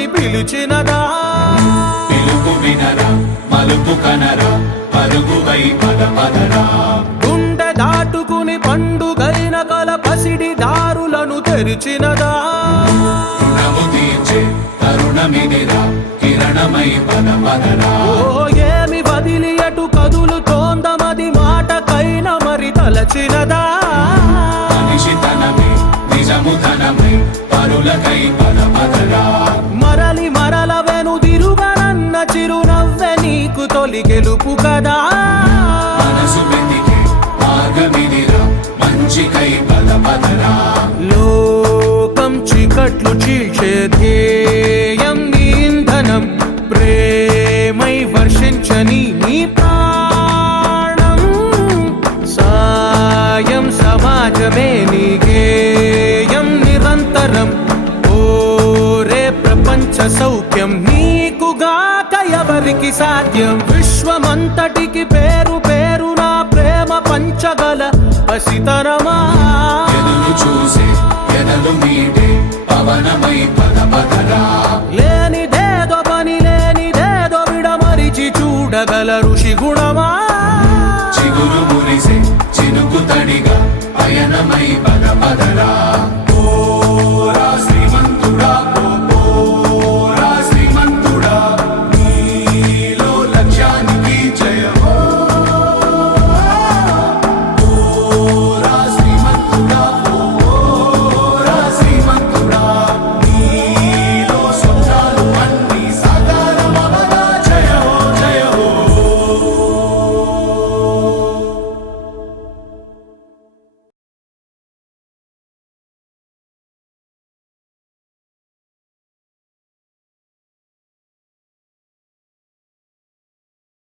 అని పిలిచినదా పిలుపు వినరా మలుపు కనరా పరుగువై పద పదరా గుండె దాటుకుని పండుగైన కల పసిడి దారులను తెరిచినదా రుణము తీర్చే తరుణమిదిరా కిరణమై పద పదరా ఓ ఏమి వదిలి అటు కదులుతోందమది మాటకైన మరి తలచినదా మనిషితనమే నిజము ధనమై పరులకై పద పదరా మరలి మరల వెనుదిరుగనన్న చిరునవ్వె నీకు తొలి గెలుపు కదా మనసు వెతికే మార్గమిదిరా మంచికై పద పదరా లోకం చీకట్లు చీల్చే ధ్యేయం నీ ఇంధనం ప్రేమై వర్షించని నీ ప్రాణం సాయం సమాజమే నీ గేయం నిరంతరం ఓరే ప్రపంచ సౌఖ్యం నీకుగాక ఎవరికి సాధ్యం విశ్వమంతటికి పేరు పేరు నా ప్రేమ పంచగల పసితరమా ఎదురు చూసే ఎదలు మీటే పవనమై పద పదరా లేనిదేదో పని లేనిదేదో విడమరిచి చూడగల ఋషి గుణమా చిగురు మురిసే చినుకు తడిగా పయనమై పద పదరా